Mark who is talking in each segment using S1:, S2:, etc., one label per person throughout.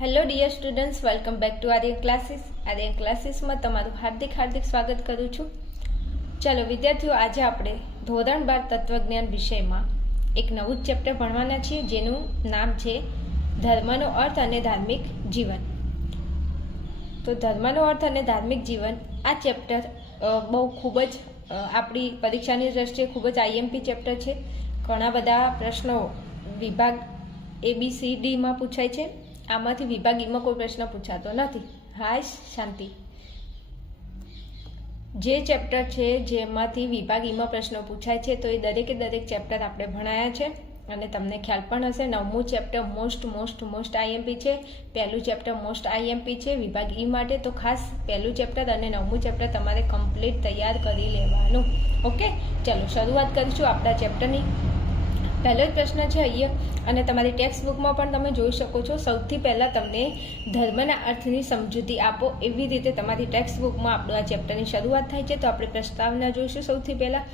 S1: Hello dear students welcome back to Aryan classes Aryan ક્લાસીસમાં તમારું હાર્દિક હાર્દિક સ્વાગત કરું છું. ચાલો, વિદ્યાર્થીઓ, આજે આપણે ધોરણ બાર તત્વજ્ઞાન વિષયમાં એક નવું જ ચેપ્ટર ભણવાના છીએ, જેનું નામ છે ધર્મનો અર્થ અને ધાર્મિક જીવન. તો ધર્મનો અર્થ અને ધાર્મિક જીવન આ ચેપ્ટર બહુ ખૂબ જ આપણી પરીક્ષાની દ્રષ્ટિએ ખૂબ જ આઈએમપી ચેપ્ટર છે. ઘણા બધા પ્રશ્નો વિભાગ એ બી સી ડીમાં પૂછાય છે. આમાંથી વિભાગીમાં કોઈ પ્રશ્ન પૂછાતો નથી. હાશ, શાંતિ. જે ચેપ્ટર છે જેમાંથી વિભાગ ઈમાં પ્રશ્નો પૂછાય છે, તો એ દરેકે દરેક ચેપ્ટર આપણે ભણાયા છે અને તમને ખ્યાલ પણ હશે, નવમું chapter most most most IMP છે, પહેલું ચેપ્ટર મોસ્ટ આઈએમપી છે વિભાગ ઈ માટે તો ખાસ પહેલું ચેપ્ટર અને નવમું ચેપ્ટર તમારે કમ્પ્લીટ તૈયાર કરી લેવાનું. ઓકે ચલો, શરૂઆત કરીશું આપણા ચેપ્ટરની પહેલો જ પ્રશ્ન છે અહીંયા અને તમારી ટેક્સ્ટ બુકમાં પણ તમે જોઈ શકો છો, સૌથી પહેલાં તમને ધર્મના અર્થની સમજૂતી આપો. એવી રીતે તમારી ટેક્સ્ટ બુકમાં આપણું આ ચેપ્ટરની શરૂઆત થાય છે, તો આપણે પ્રસ્તાવના જોઈશું સૌથી પહેલાં.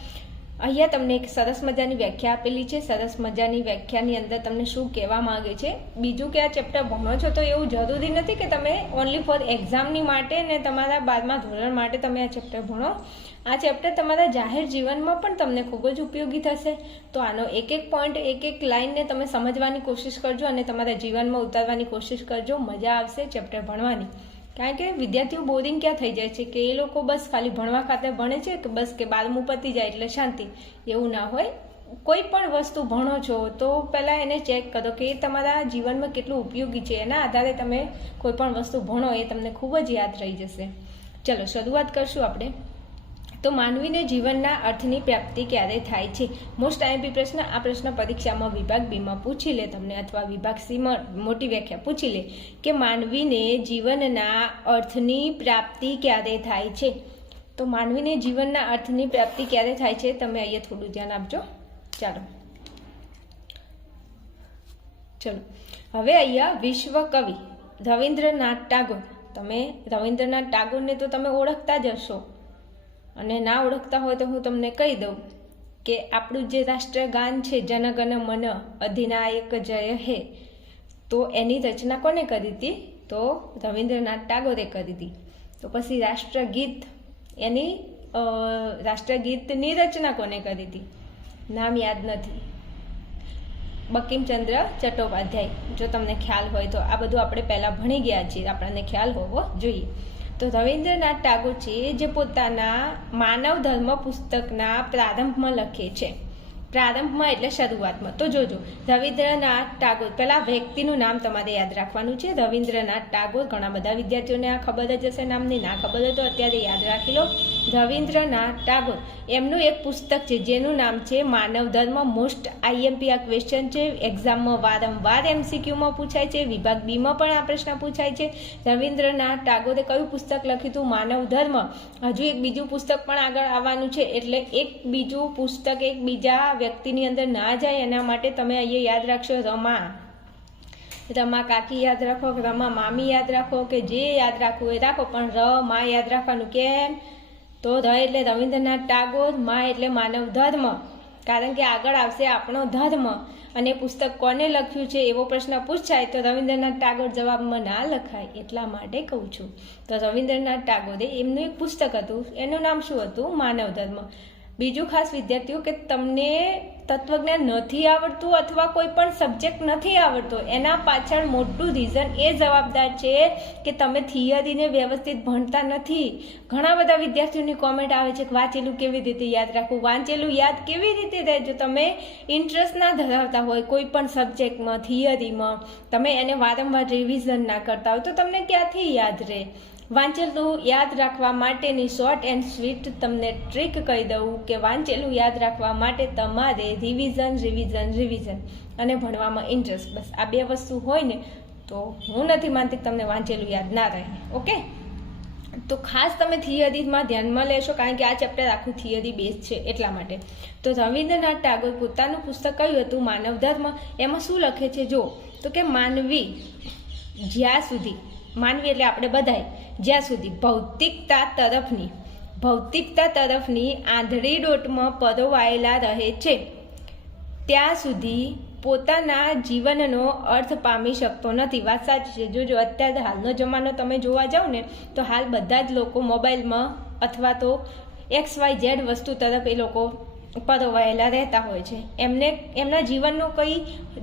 S1: અહીંયા તમને એક સરસ મજાની વ્યાખ્યા આપેલી છે. સરસ મજાની વ્યાખ્યાની અંદર તમને શું કહેવા માંગે છે? બીજું કે આ ચેપ્ટર ભણો છો તો એવું જરૂરી નથી કે તમે ઓનલી ફોર એક્ઝામની માટે ને તમારા બારમા ધોરણ માટે તમે આ ચેપ્ટર ભણો. આ ચેપ્ટર તમારા જાહેર જીવનમાં પણ તમને ખૂબ જ ઉપયોગી થશે. તો આનો એક એક પોઈન્ટ એક એક લાઈનને તમે સમજવાની કોશિશ કરજો અને તમારા જીવનમાં ઉતારવાની કોશિશ કરજો. મજા આવશે ચેપ્ટર ભણવાની. કારણ કે વિદ્યાર્થીઓ બોરિંગ ક્યાં થઈ જાય છે કે એ લોકો બસ ખાલી ભણવા ખાતે ભણે છે કે બસ કે બારમું પતી જાય એટલે શાંતિ. એવું ના હોય. કોઈ પણ વસ્તુ ભણો છો તો પહેલાં એને ચેક કરો કે એ તમારા જીવનમાં કેટલું ઉપયોગી છે. એના આધારે તમે કોઈ પણ વસ્તુ ભણો એ તમને ખૂબ જ યાદ રહી જશે. ચલો, શરૂઆત કરશું આપણે. તો માનવીને જીવનના અર્થની પ્રાપ્તિ ક્યારે થાય છે? મોસ્ટ આઈએમપી પ્રશ્ન, આ પ્રશ્ન પરીક્ષામાં વિભાગ બીમાં પૂછી લે તમને અથવા વિભાગ સીમાં મોટી વ્યાખ્યા પૂછી લે કે માનવીને જીવનના અર્થની પ્રાપ્તિ ક્યારે થાય છે? તો માનવીને જીવનના અર્થની પ્રાપ્તિ ક્યારે થાય છે? તમે અહીંયા થોડું ધ્યાન આપજો. ચાલો. ચલો. હવે અહીંયા વિશ્વ કવિ રવિન્દ્રનાથ ટાગોર. તમે રવિન્દ્રનાથ ટાગોરને તો તમે ઓળખતા જ હશો. અને ના ઓળખતા હોય તો હું તમને કહી દઉં કે આપણું જે રાષ્ટ્રગાન છે, જનગણ મન અધિનાયક જય હે, તો એની રચના કોને કરી હતી? તો રવિન્દ્રનાથ ટાગોરે કરી હતી. તો પછી રાષ્ટ્રગીત, એની રાષ્ટ્રગીતની રચના કોને કરી હતી? નામ યાદ નથી. બકીમચંદ્ર ચટ્ટોપાધ્યાય. જો તમને ખ્યાલ હોય તો આ બધું આપણે પહેલાં ભણી ગયા છીએ. આપણને ખ્યાલ હોવો જોઈએ. તો રવિન્દ્રનાથ ટાગોર છે, જે પોતાના માનવ ધર્મ પુસ્તકના પ્રારંભમાં લખે છે. પ્રારંભમાં એટલે શરૂઆતમાં. તો જોજો, રવિન્દ્રનાથ ટાગોર, પહેલાં વ્યક્તિનું નામ તમારે યાદ રાખવાનું છે. રવિન્દ્રનાથ ટાગોર, ઘણા બધા વિદ્યાર્થીઓને આ ખબર જ હશે, નામની ના ખબર હોય તો અત્યારે યાદ રાખી લો. રવિન્દ્રનાથ ટાગોર. એમનું એક પુસ્તક છે, જેનું નામ છે, માનવ ધર્મ મોસ્ટ આઈએમપી આ ક્વેશ્ચન છે. એક્ઝામમાં વારંવાર એમસીક્યુમાં પૂછાય છે, વિભાગ બીમાં પણ આ પ્રશ્ન પૂછાય છે. રવિન્દ્રનાથ ટાગોરે કયું પુસ્તક લખ્યું હતું? માનવ ધર્મ હજુ એક બીજું પુસ્તક પણ આગળ આવવાનું છે, એટલે એક બીજું પુસ્તક એક બીજા વ્યક્તિની અંદર ના જાય, એના માટે તમે અહીંયા યાદ રાખશો રમા. રમા કાકી યાદ રાખો, રમા મામી યાદ રાખો, કે જે યાદ રાખવું એ રાખો, પણ ર માં યાદ રાખવાનું. કેમ? તો ધ એટલે રવિન્દ્રનાથ ટાગોર, મા એટલે માનવ ધર્મ. કારણ કે આગળ આવશે આપણો ધર્મ. અને પુસ્તક કોને લખ્યું છે એવો પ્રશ્ન પૂછાય તો રવિન્દ્રનાથ ટાગોર જવાબમાં ના લખાય એટલા માટે કહું છું. તો રવિન્દ્રનાથ ટાગોરે એમનું એક પુસ્તક હતું. એનું નામ શું હતું? માનવ ધર્મ. બીજું ખાસ વિદ્યાર્થીઓ કે તમને તત્વજ્ઞાન નથી આવડતું અથવા કોઈ પણ સબ્જેક્ટ નથી આવડતો, એના પાછળ મોટું રીઝન એ જવાબદાર છે કે તમે થિયરીને વ્યવસ્થિત ભણતા નથી. ઘણા બધા વિદ્યાર્થીઓની કોમેન્ટ આવે છે કે વાંચેલું કેવી રીતે યાદ રાખવું? વાંચેલું યાદ કેવી રીતે રહે જો તમે ઇન્ટરેસ્ટ ના ધરાવતા હોય કોઈ પણ સબ્જેક્ટમાં, થિયરીમાં, તમે એને વારંવાર રિવિઝન ના કરતા હોય, તો તમને ક્યાંથી યાદ રહે? વાંચેલું યાદ રાખવા માટેની શોર્ટ એન્ડ સ્વીટ તમને ટ્રીક કહી દઉં કે વાંચેલું યાદ રાખવા માટે તમારે રિવિઝન રિવિઝન રિવિઝન અને ભણવામાં ઇન્ટરેસ્ટ બસ આ બે વસ્તુ હોય ને તો હું નથી માનતી તમને વાંચેલું યાદ ના રહે, ઓકે? તો ખાસ તમે થિયરીમાં ધ્યાનમાં લેશો કારણ કે આ ચેપ્ટર આખું થિયરી બેઝ છે એટલા માટે. તો રવિન્દ્રનાથ ટાગોર પોતાનું પુસ્તક કયું હતું? માનવ ધર્મ. એમાં શું લખે છે? જો તો કે માનવી જ્યાં સુધી, માનવી એટલે આપણે બધાય જ્યાં સુધી ભૌતિકતા તરફની ભૌતિકતા તરફની આંધળી ડોટમાં પરોવાયેલા રહે છે, ત્યાં સુધી પોતાના જીવનનો અર્થ પામી શકતો નથી. વાત સાચી છે. જોજો અત્યારે હાલનો જમાનો તમે જોવા જાઓ ને, તો હાલ બધા જ લોકો મોબાઈલમાં અથવા તો એક્સ વાય ઝેડ વસ્તુ તરફ એ લોકો પરોવાયેલા રહેતા હોય છે. એમને, એમના જીવનનો કંઈ,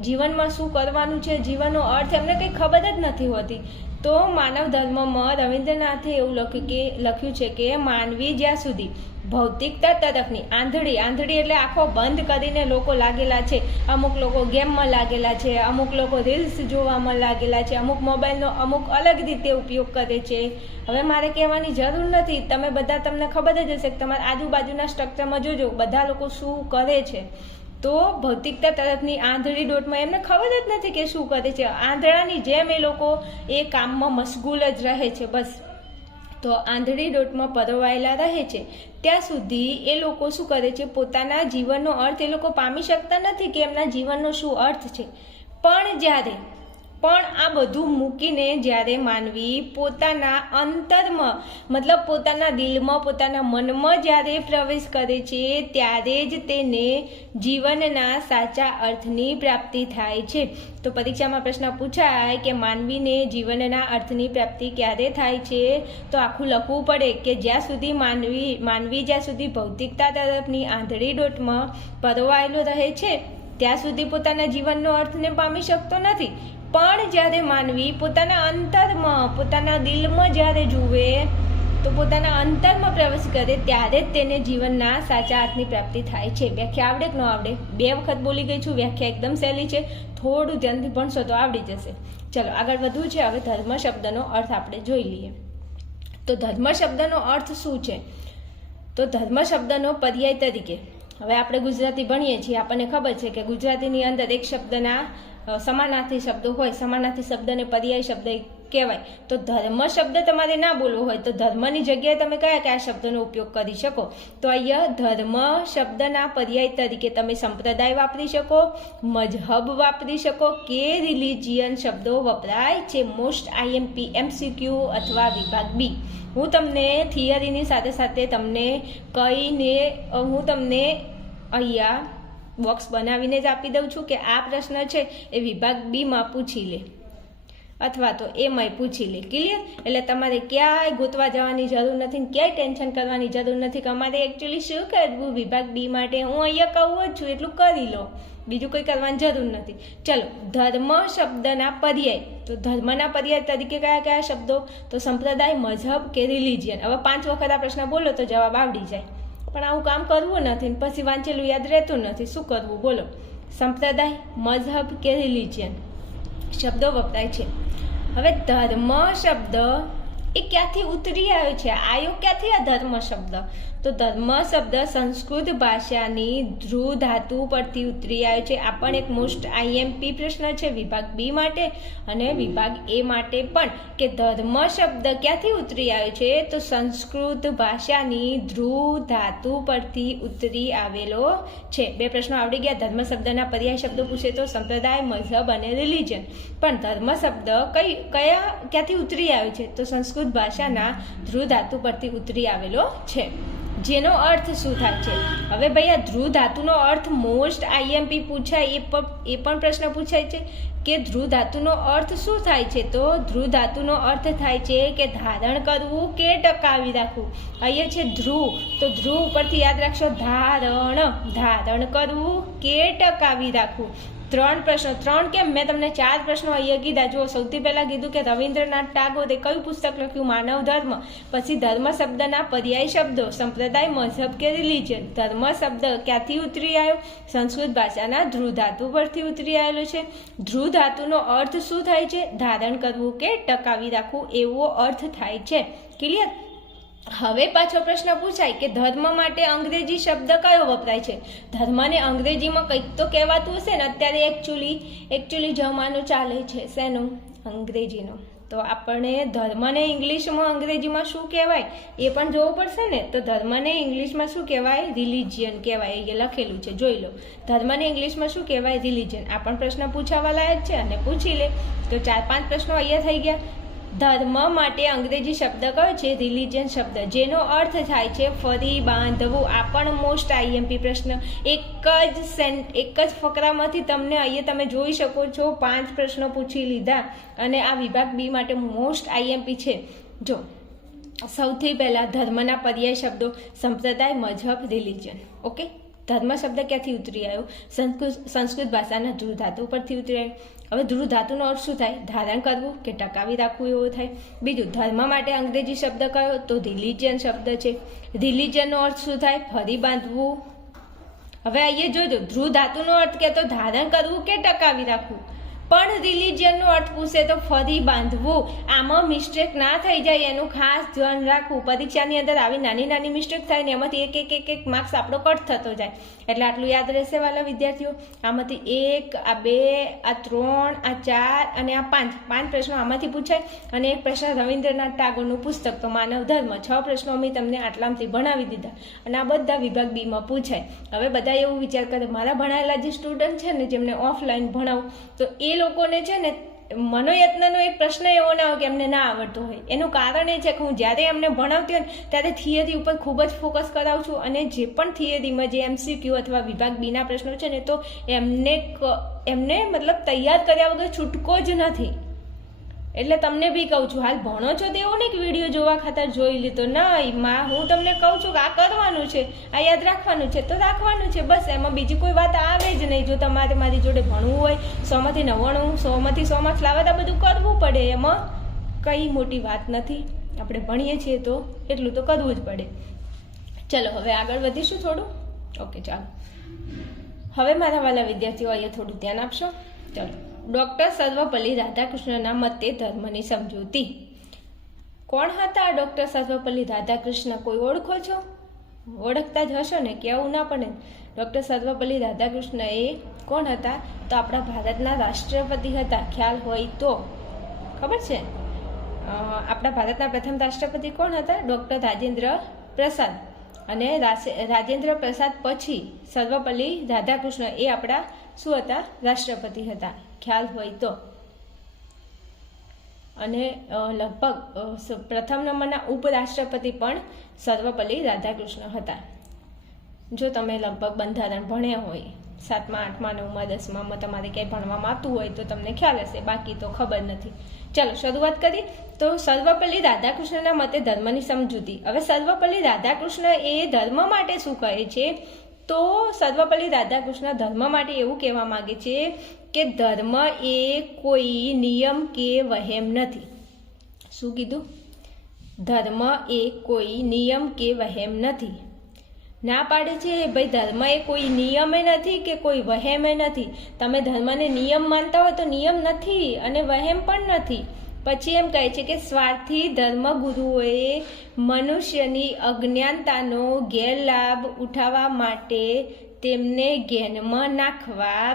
S1: જીવનમાં શું કરવાનું છે, જીવનનો અર્થ એમને કંઈ ખબર જ નથી હોતી. તો માનવ ધર્મમાં રવિન્દ્રનાથે એવું લખ્યું કે, લખ્યું છે કે, માનવી જ્યાં સુધી ભૌતિકતા તરફની આંધળી આંધળી એટલે આંખો બંધ કરીને લોકો લાગેલા છે. અમુક લોકો ગેમમાં લાગેલા છે, અમુક લોકો રીલ્સ જોવામાં લાગેલા છે, અમુક મોબાઈલનો અમુક અલગ રીતે ઉપયોગ કરે છે. હવે મારે કહેવાની જરૂર નથી. તમે બધા તમને ખબર જ હશે કે તમારા આજુબાજુના સ્ટ્રક્ચરમાં જોજો, બધા લોકો શું કરે છે. તો ભૌતિકતા તરફની આંધળી દોટમાં એમને ખબર જ નથી કે શું કરે છે. આંધળાની જેમ એ લોકો એ કામમાં મશગુલ જ રહે છે બસ. તો આંધળી દોટમાં પરોવાયેલા રહે છે. ત્યાં સુધી એ લોકો શું કરે છે? પોતાના જીવનનો અર્થ એ લોકો પામી શકતા નથી કે એમના જીવનનો શું અર્થ છે. પણ જ્યારે પણ આ બધું મૂકીને જ્યારે માનવી પોતાના અંતરમાં, મતલબ પોતાના દિલમાં, પોતાના મનમાં જ્યારે પ્રવેશ કરે છે, ત્યારે જ તેને જીવનના સાચા અર્થની પ્રાપ્તિ થાય છે. તો પરીક્ષામાં પ્રશ્ન પૂછાય કે માનવીને જીવનના અર્થની પ્રાપ્તિ ક્યારે થાય છે? તો આખું લખવું પડે કે જ્યાં સુધી માનવી માનવી જ્યાં સુધી ભૌતિકતા તરફની આંધળી ડોટમાં પરોવાયેલો રહે છે, ત્યાં સુધી પોતાના જીવનનો અર્થને પામી શકતો નથી. પણ જ્યારે માનવી પોતાના અંતરમાં, પોતાના દિલમાં જ્યારે જુએ, તો પોતાના અંતરમાં પ્રવેશ કરે, ત્યારે જ તેને જીવનના સાચા અર્થની પ્રાપ્તિ થાય છે. વ્યાખ્યા આવડે કે ન આવડે? બે વખત બોલી ગઈ છું, વ્યાખ્યા એકદમ સહેલી છે. થોડું ધ્યાનથી ભણશો તો આવડી જશે. ચલો, આગળ વધવું છે. હવે ધર્મ શબ્દનો અર્થ આપણે જોઈ લઈએ. તો ધર્મ શબ્દનો અર્થ શું છે? તો ધર્મ શબ્દનો પર્યાય તરીકે. હવે આપણે ગુજરાતી ભણીએ છીએ. આપણને ખબર છે કે ગુજરાતીની અંદર એક શબ્દના સમાનાર્થી શબ્દો હોય, સમાનાર્થી શબ્દને પર્યાય શબ્દ કહેવાય. તો ધર્મ શબ્દ તમારે ના બોલવો હોય, તો ધર્મની જગ્યાએ તમે કયા કયા શબ્દનો ઉપયોગ કરી શકો? તો અહીંયા ધર્મ શબ્દના પર્યાય તરીકે તમે સંપ્રદાય વાપરી શકો મજહબ વાપરી શકો, કે રિલિજિયન શબ્દો વપરાય છે, મોસ્ટ આઈએમપી એમસીક્યુ અથવા વિભાગ બી. હું તમને થિયરીની સાથે સાથે તમને કહીને હું તમને અહીંયા બોક્સ બનાવીને જ આપી દઉં છું કે આ પ્રશ્ન છે એ વિભાગ બીમાં પૂછી લે. અથવા તો એમાંય પૂછી લે. ક્લિયર એટલે તમારે ક્યાંય ગોતવા જવાની જરૂર નથી ક્યાંય ટેન્શન કરવાની જરૂર નથી. કે અમારે એકચ્યુઅલી શું કરવું? વિભાગ બી માટે હું અહીંયા કહું જ છું, એટલું કરી લો. બીજું કંઈ કરવાની જરૂર નથી. ચલો, ધર્મ શબ્દના પર્યાય. તો ધર્મના પર્યાય તરીકે કયા કયા શબ્દો? તો સંપ્રદાય, મઝહબ કે રિલિજિયન હવે પાંચ વખત આ પ્રશ્ન બોલો તો જવાબ આવડી જાય. પણ આવું કામ કરવું નથી પછી વાંચેલું યાદ રહેતું નથી. શું કરવું? બોલો. સંપ્રદાય, મઝહબ કે રિલિજિયન શબ્દો વપરાય છે. હવે ધર્મ શબ્દ એ ક્યાંથી ઉતરી આવ્યો છે? આયો ક્યાંથી આ ધર્મ શબ્દ? તો ધર્મ, શબ્દ, સંસ્કૃત ભાષાની ધ્રુવ ધાતુ પરથી ઉતરી આવ્યો છે. આ પણ એક મોસ્ટ આઈએમપી પ્રશ્ન છે. વિભાગ બી માટે અને વિભાગ એ માટે પણ કે ધર્મ, શબ્દ ક્યાંથી ઉતરી આવ્યો છે? તો સંસ્કૃત ભાષાની ધ્રુવ ધાતુ પરથી ઉતરી આવેલો છે. બે પ્રશ્નો આવડી ગયા. ધર્મ, શબ્દના પર્યાય શબ્દો પૂછે તો સંપ્રદાય, મઝહબ અને રિલિજન પણ ધર્મ, શબ્દ કઈ, કયા, ક્યાંથી ઉતરી આવ્યો છે? તો સંસ્કૃત ભાષાના ધ્રુવ ધાતુ પરથી ઉતરી આવેલો છે. જેનો અર્થ શું થાય છે? હવે ભાઈ ધ્રુવ ધાતુનો અર્થ મોસ્ટ આઈએમપી પૂછાય, એ પણ એ પણ પ્રશ્ન પૂછાય છે કે ધ્રુવ ધાતુનો અર્થ શું થાય છે? તો ધ્રુવ ધાતુનો અર્થ થાય છે કે ધારણ કરવું કે ટકાવી રાખવું. અહીંયા છે ધ્રુવ. તો ધ્રુવ ઉપરથી યાદ રાખશો, ધારણ. ધારણ કરવું કે ટકાવી રાખવું. ત્રણ પ્રશ્નો, ત્રણ કેમ? મેં તમને ચાર પ્રશ્નો અહીંયા કીધા. જો સૌથી પહેલાં કીધું કે રવિન્દ્રનાથ ટાગોરે કયું પુસ્તક લખ્યું? માનવ ધર્મ. પછી ધર્મ શબ્દના પર્યાય શબ્દો, સંપ્રદાય મઝહબ કે રિલિજન ધર્મ શબ્દ ક્યાંથી ઉતરી આવ્યો? સંસ્કૃત ભાષાના ધ્રુવ ધાતુ પરથી ઉતરી આવેલો છે. ધ્રુવ ધાતુનો અર્થ શું થાય છે? ધારણ કરવું કે ટકાવી રાખવું, એવો અર્થ થાય છે. ક્લિયર હવે પાછો પ્રશ્ન પૂછાય કે ધર્મ માટે અંગ્રેજી શબ્દ કયો વપરાય છે? ધર્મને અંગ્રેજીમાં કંઈક તો કહેવાતું હશે ને, અત્યારે એકચ્યુઅલી એકચ્યુઅલી જમાનો ચાલે છે. શેનો? અંગ્રેજીનો. તો આપણે ધર્મને ઇંગ્લિશમાં અંગ્રેજીમાં શું કહેવાય? એ પણ જોવું પડશે ને? તો ધર્મને ઇંગ્લિશમાં શું કહેવાય? રિલિજિયન કહેવાય. એ લખેલું છે. જોઈ લો. ધર્મને ઇંગ્લિશમાં શું કહેવાય? રિલિજિયન. આ પણ પ્રશ્ન પૂછાવા લાયક છે અને પૂછી લે. તો ચાર પાંચ પ્રશ્નો અહીંયા થઈ ગયા. ધર્મ માટે અંગ્રેજી શબ્દ કયો છે? રિલિજન શબ્દ. જેનો અર્થ થાય છે ફરી બાંધવું. આ પણ મોસ્ટ આઈએમપી પ્રશ્ન. એક જ સેન, એક જ ફકરામાંથી તમને અહીંયા તમે જોઈ શકો છો પાંચ પ્રશ્નો પૂછી લીધા. અને આ વિભાગ બી માટે મોસ્ટ આઈએમપી છે. જો, સૌથી પહેલાં ધર્મના પર્યાય શબ્દો, સંપ્રદાય, મજહબ રિલિજન ઓકે ધર્મ શબ્દ ક્યાંથી ઉતરી આવ્યો. સંસ્કૃત સંસ્કૃત ભાષાના ધ્રુવ ધાતુ પરથી ઉતરી આવ્યો. હવે ધ્રુવ ધાતુનો અર્થ શું થાય? ધારણ કરવું કે ટકાવી રાખવું એવો થાય? બીજું, ધર્મ માટે અંગ્રેજી શબ્દ કયો? તો રિલિજિયન શબ્દ છે. રિલિજિયનનો અર્થ શું થાય? ફરી બાંધવું. હવે અહીંયા જોજો ધ્રુવ ધાતુનો અર્થ કહેતો ધારણ કરવું કે ટકાવી રાખવું? પણ રિલિજિયનનું અર્થ પૂછે તો ફરી બાંધવું. આમાં મિસ્ટેક ના થઈ જાય, એનું ખાસ ધ્યાન રાખવું. પરીક્ષાની અંદર આવી નાની નાની મિસ્ટેક થાય ને એમાંથી એક એક એક એક માર્ક્સ આપણો કટ થતો જાય. એટલે આટલું યાદ રહેશે વાલા વિદ્યાર્થીઓ. આમાંથી એક, આ બે, આ ત્રણ, આ ચાર અને આ પાંચ. પાંચ પ્રશ્નો આમાંથી પૂછાય અને એક પ્રશ્ન રવિન્દ્રનાથ ટાગોરનું પુસ્તક. તો માનવ ધર્મ, છ પ્રશ્નો અમે તમને આટલામાંથી ભણાવી દીધા. અને આ બધા વિભાગ બીમાં પૂછાય. હવે બધા એવું વિચાર કરે, મારા ભણાયેલા જે સ્ટુડન્ટ છે ને, જેમને ઓફલાઈન ભણાવું, તો એ લોકોને છે ને મનોયત્નનો એક પ્રશ્ન એવો ના હોય કે એમને ના આવડતો હોય. એનું કારણ એ છે કે હું જ્યારે એમને ભણાવતી હોય ત્યારે થિયરી ઉપર ખૂબ જ ફોકસ કરાવું છું અને જે પણ થિયરીમાં જે એમસીક્યુ અથવા વિભાગ બીના પ્રશ્નો છે ને, તો એમને એમને મતલબ તૈયાર કર્યા વગર છૂટકો જ નથી. એટલે તમને બી કહું છું, હાલ ભણો છો તો એવું નહીં કે વીડિયો જોવા ખાતર જોઈ લીધો. નહીં, માં, હું તમને કહું છું કે આ કરવાનું છે, આ યાદ રાખવાનું છે, તો રાખવાનું છે, બસ એમાં બીજી કોઈ વાત આવે જ નહીં. જો તમારે મારી જોડે ભણવું હોય, સોમાંથી નવ્વાણું સોમાંથી સો માર્ક્સ લાવે તો બધું કરવું પડે. એમાં કંઈ મોટી વાત નથી. આપણે ભણીએ છીએ તો એટલું તો કરવું જ પડે. ચલો, હવે આગળ વધીશું થોડું? ઓકે, ચાલો. હવે મારા વાલા વિદ્યાર્થીઓ અહીંયા થોડું ધ્યાન આપશો? ચલો. ડૉક્ટર સર્વપલ્લી રાધાકૃષ્ણના મતે ધર્મની સમજૂતી. કોણ હતા ડૉક્ટર સર્વપલ્લી રાધાકૃષ્ણ? કોઈ ઓળખો છો? ઓળખતા જ હશો ને? કેવું ના પડે. ડૉક્ટર સર્વપલ્લી રાધાકૃષ્ણ એ કોણ હતા? તો આપણા ભારતના રાષ્ટ્રપતિ હતા. ખ્યાલ હોય તો. ખબર છે? આપણા ભારતના પ્રથમ રાષ્ટ્રપતિ કોણ હતા? ડૉક્ટર રાજેન્દ્ર પ્રસાદ. અને રાજેન્દ્ર પ્રસાદ પછી સર્વપલ્લી રાધાકૃષ્ણ એ આપણા શું હતા? રાષ્ટ્રપતિ હતા. ખ્યાલ હોય તો. અને લગભગ પ્રથમ નંબરના ઉપરાષ્ટ્રપતિ પણ સર્વપલ્લી રાધાકૃષ્ણ હતા. જો તમે લગભગ બંધારણ ભણ્યા હોય, સાતમા, આઠમા નવમા દસમામાં તમારે ક્યાંય ભણવામાં આવતું હોય તો તમને ખ્યાલ હશે. બાકી તો ખબર નથી. ચાલો, શરૂઆત કરી તો સર્વપલ્લી રાધાકૃષ્ણના મતે ધર્મની સમજૂતી. હવે સર્વપલ્લી રાધાકૃષ્ણ એ ધર્મ માટે શું કહે છે? તો સર્વપલ્લી રાધાકૃષ્ણ ધર્મ માટે એવું કહેવા માગે છે કે ધર્મ એ કોઈ નિયમ કે વહેમ નથી. શું કીધું? ધર્મ એ કોઈ નિયમ કે વહેમ નથી. ના પાડે છે? ભાઈ ધર્મ એ કોઈ નિયમે નથી કે કોઈ વહેમે નથી? તમે ધર્મને નિયમ માનતા હોય તો નિયમ નથી અને વહેમ પણ નથી. પછી એમ કહે છે કે સ્વાર્થી ધર્મગુરુઓએ મનુષ્યની અજ્ઞાનતાનો ગેરલાભ ઉઠાવવા માટે તેમને જ્ઞાનમાં નાખવા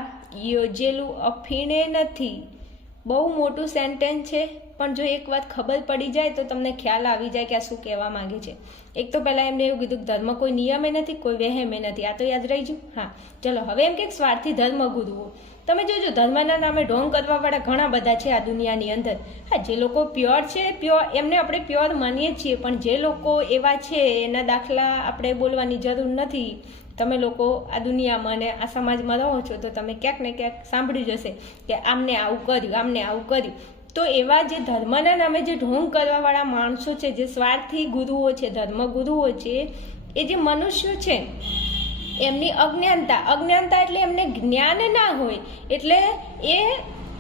S1: યોજેલું અફીણે નથી. બહુ મોટું સેન્ટેન્સ છે, પણ જો એક વાત ખબર પડી જાય તો તમને ખ્યાલ આવી જાય કે આ શું કહેવા માંગે છે. એક તો પહેલાં એમને એવું કીધું કે ધર્મ કોઈ નિયમે નથી, કોઈ વહેમે નથી. આ તો યાદ રહી ગયું? હા. ચલો, હવે એમ કે સ્વાર્થી ધર્મ ગુરુઓ. તમે જોજો, ધર્મના નામે ઢોંગ કરવાવાળા ઘણા બધા છે આ દુનિયાની અંદર. હા, જે લોકો પ્યોર છે, પ્યોર, એમને આપણે પ્યોર માનીએ છીએ, પણ જે લોકો એવા છે, એના દાખલા આપણે બોલવાની જરૂર નથી. તમે લોકો આ દુનિયામાં અને આ સમાજમાં રહો છો, તો તમે ક્યાંક ને ક્યાંક સાંભળ્યું જશે કે આમને આવું કર્યું, આમને આવું કર્યું. તો એવા જે ધર્મના નામે જે ઢોંગ કરવાવાળા માણસો છે, જે સ્વાર્થી ગુરુઓ છે ધર્મ ગુરુઓ છે, એ જે મનુષ્યો છે, એમની અજ્ઞાનતા અજ્ઞાનતા એટલે એમને જ્ઞાન ના હોય. એટલે એ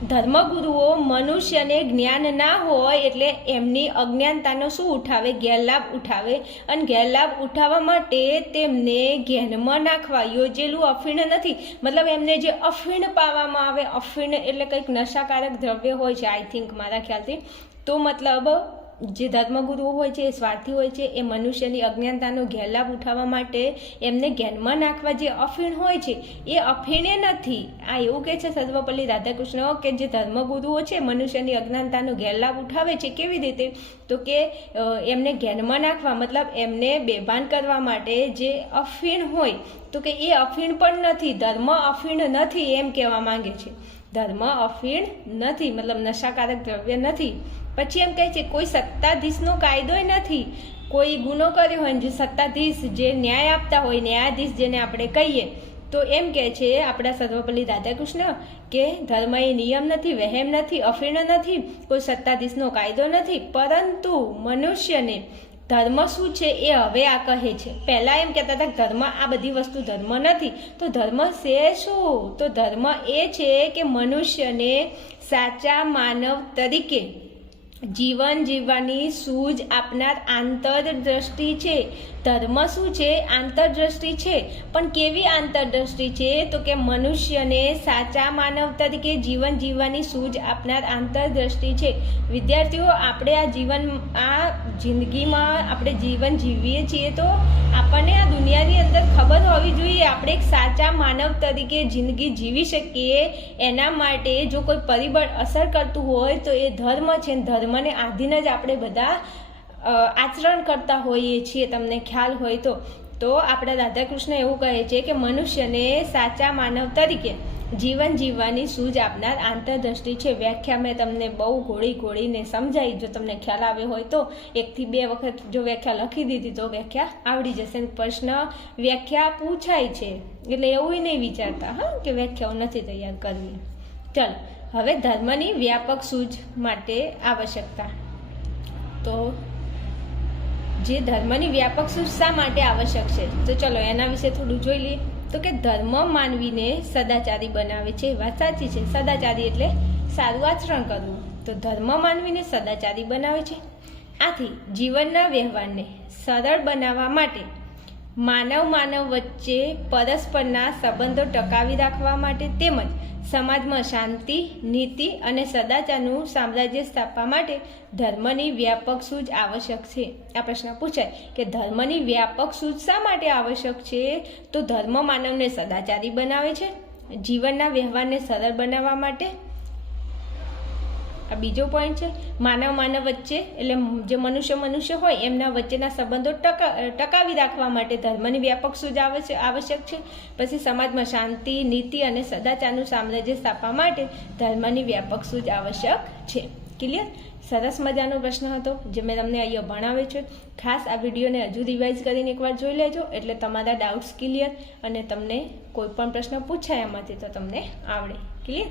S1: ધર્મગુરુઓ મનુષ્યને જ્ઞાન ના હોય એટલે એમની અજ્ઞાનતાનો શું ઉઠાવે? ગેરલાભ ઉઠાવે. અને ગેરલાભ ઉઠાવવા માટે તેમને જ્ઞાનમાં નાખવા યોજેલું અફીણ નથી. મતલબ એમને જે અફીણ પાવામાં આવે, અફીણ એટલે કંઈક નશાકારક દ્રવ્ય હોય છે આઈ થિંક મારા ખ્યાલથી. તો મતલબ જે ધર્મગુરુઓ હોય છે, એ સ્વાર્થી હોય છે, એ મનુષ્યની અજ્ઞાનતાનો ગેરલાભ ઉઠાવવા માટે એમને જ્ઞાનમાં નાખવા જે અફીણ હોય છે, એ અફીણે નથી. આ એવું કહે છે સર્વપલ્લી રાધાકૃષ્ણ કે જે ધર્મગુરુઓ છે, મનુષ્યની અજ્ઞાનતાનો ગેરલાભ ઉઠાવે છે કેવી રીતે? તો કે એમને જ્ઞાનમાં નાખવા, મતલબ એમને બેભાન કરવા માટે જે અફીણ હોય, તો કે એ અફીણ પણ નથી, ધર્મ અફીણ નથી એમ કહેવા માંગે છે. ધર્મ અફીણ નથી, મતલબ નશાકારક દ્રવ્ય નથી. પછી એમ કહે છે, કોઈ સત્તાધીશનો કાયદોય નથી. કોઈ ગુનો કર્યો હોય જે સત્તાધીશ જે ન્યાય આપતા હોય, ન્યાયાધીશ જેને આપણે કહીએ, તો એમ કહે છે આપણા સર્વપલ્લી રાધાકૃષ્ણ કે ધર્મ એ નિયમ નથી, વહેમ નથી, અફીણ નથી, કોઈ સત્તાધીશનો કાયદો નથી. પરંતુ મનુષ્યને ધર્મ શું છે એ હવે આ કહે છે. પહેલાં એમ કહેતા હતા ધર્મ આ બધી વસ્તુ ધર્મ નથી. તો ધર્મ છે શું? તો ધર્મ એ છે કે મનુષ્યને સાચા માનવ તરીકે જીવન જીવવાની સૂઝ આપનાર આંતરદ્રષ્ટિ છે. ધર્મ શું છે? આંતરદ્રષ્ટિ છે. પણ કેવી આંતરદ્રષ્ટિ છે? તો કે મનુષ્યને સાચા માનવ તરીકે જીવન જીવવાની સૂઝ આપનાર આંતરદ્રષ્ટિ છે. વિદ્યાર્થીઓ, આપણે આ જીવન, આ જિંદગીમાં આપણે જીવન જીવીએ છીએ તો આપણને આ દુનિયાની અંદર ખબર હોવી જોઈએ. આપણે એક સાચા માનવ તરીકે જિંદગી જીવી શકીએ. એના માટે જો કોઈ પરિબળ અસર કરતું હોય તો એ ધર્મ છે. ધર્મને આધીન જ આપણે બધા આચરણ કરતા હોઈએ છીએ, તમને ખ્યાલ હોય તો. તો આપણા રાધાકૃષ્ણ એવું કહે છે કે મનુષ્યને સાચા માનવ તરીકે જીવન જીવવાની સૂઝ આપનાર આંતરદ્રષ્ટિ છે. વ્યાખ્યા મેં તમને બહુ ઘોળી ઘોળીને સમજાવી જો તમને ખ્યાલ આવ્યો હોય તો એકથી બે વખત જો વ્યાખ્યા લખી દીધી તો વ્યાખ્યા આવડી જશે. પ્રશ્ન વ્યાખ્યા પૂછાય છે. એટલે એવું નહીં વિચારતા, હા, કે વ્યાખ્યાઓ નથી તૈયાર કરવી. ચાલો, હવે ધર્મની વ્યાપક સૂઝ માટે આવશ્યકતા. તો જે ધર્મની વ્યાપક સૂઝ શા માટે આવશ્યક છે? તો ચલો, એના વિશે થોડું જોઈ લઈએ. તો કે ધર્મ માનવીને સદાચારી બનાવે છે વાત સાચી છે. સદાચારી એટલે સારું આચરણ કરવું. તો ધર્મ માનવીને સદાચારી બનાવે છે. આથી જીવનના વ્યવહારને સરળ બનાવવા માટે માનવ માનવ વચ્ચે પરસ્પરના સંબંધો ટકાવી રાખવા માટે તેમજ સમાજમાં શાંતિ, નીતિ અને સદાચારનું સામ્રાજ્ય સ્થાપવા માટે ધર્મની વ્યાપક સૂઝ આવશ્યક છે. આ પ્રશ્ન પૂછાય કે ધર્મની વ્યાપક સૂઝ શા માટે આવશ્યક છે? તો ધર્મ માનવને સદાચારી બનાવે છે, જીવનના વ્યવહારને સરળ બનાવવા માટે આ બીજો પોઈન્ટ છે, માનવ માનવ વચ્ચે, એટલે જે મનુષ્ય મનુષ્ય હોય, એમના વચ્ચેના સંબંધો ટકા, ટકાવી રાખવા માટે ધર્મની વ્યાપક સૂઝ આવશ્ય- આવશ્યક છે. પછી સમાજમાં શાંતિ, નીતિ અને સદાચારનું સામ્રાજ્ય સ્થાપવા માટે ધર્મની વ્યાપક સૂઝ આવશ્યક છે. ક્લિયર સરસ મજાનો પ્રશ્ન હતો, જે મેં તમને અહીંયા ભણાવ્યો છે. ખાસ આ વિડીયોને હજુ રિવાઇઝ કરીને એકવાર જોઈ લેજો, એટલે તમારા ડાઉટ્સ ક્લિયર અને તમને કોઈ પણ પ્રશ્ન પૂછાય એમાંથી તો તમને આવડે. ક્લિયર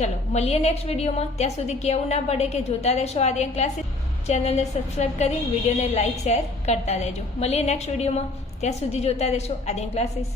S1: ચલો, મળીએ નેક્સ્ટ વિડીયોમાં ત્યાં સુધી કેવું ના પડે કે જોતા રહેશો આર્યન ક્લાસીસ ચેનલને સબસ્ક્રાઈબ કરી વિડીયોને લાઇક શેર કરતા રહેજો. મળીએ નેક્સ્ટ વિડીયોમાં ત્યાં સુધી જોતા રહેશો આર્યન ક્લાસીસ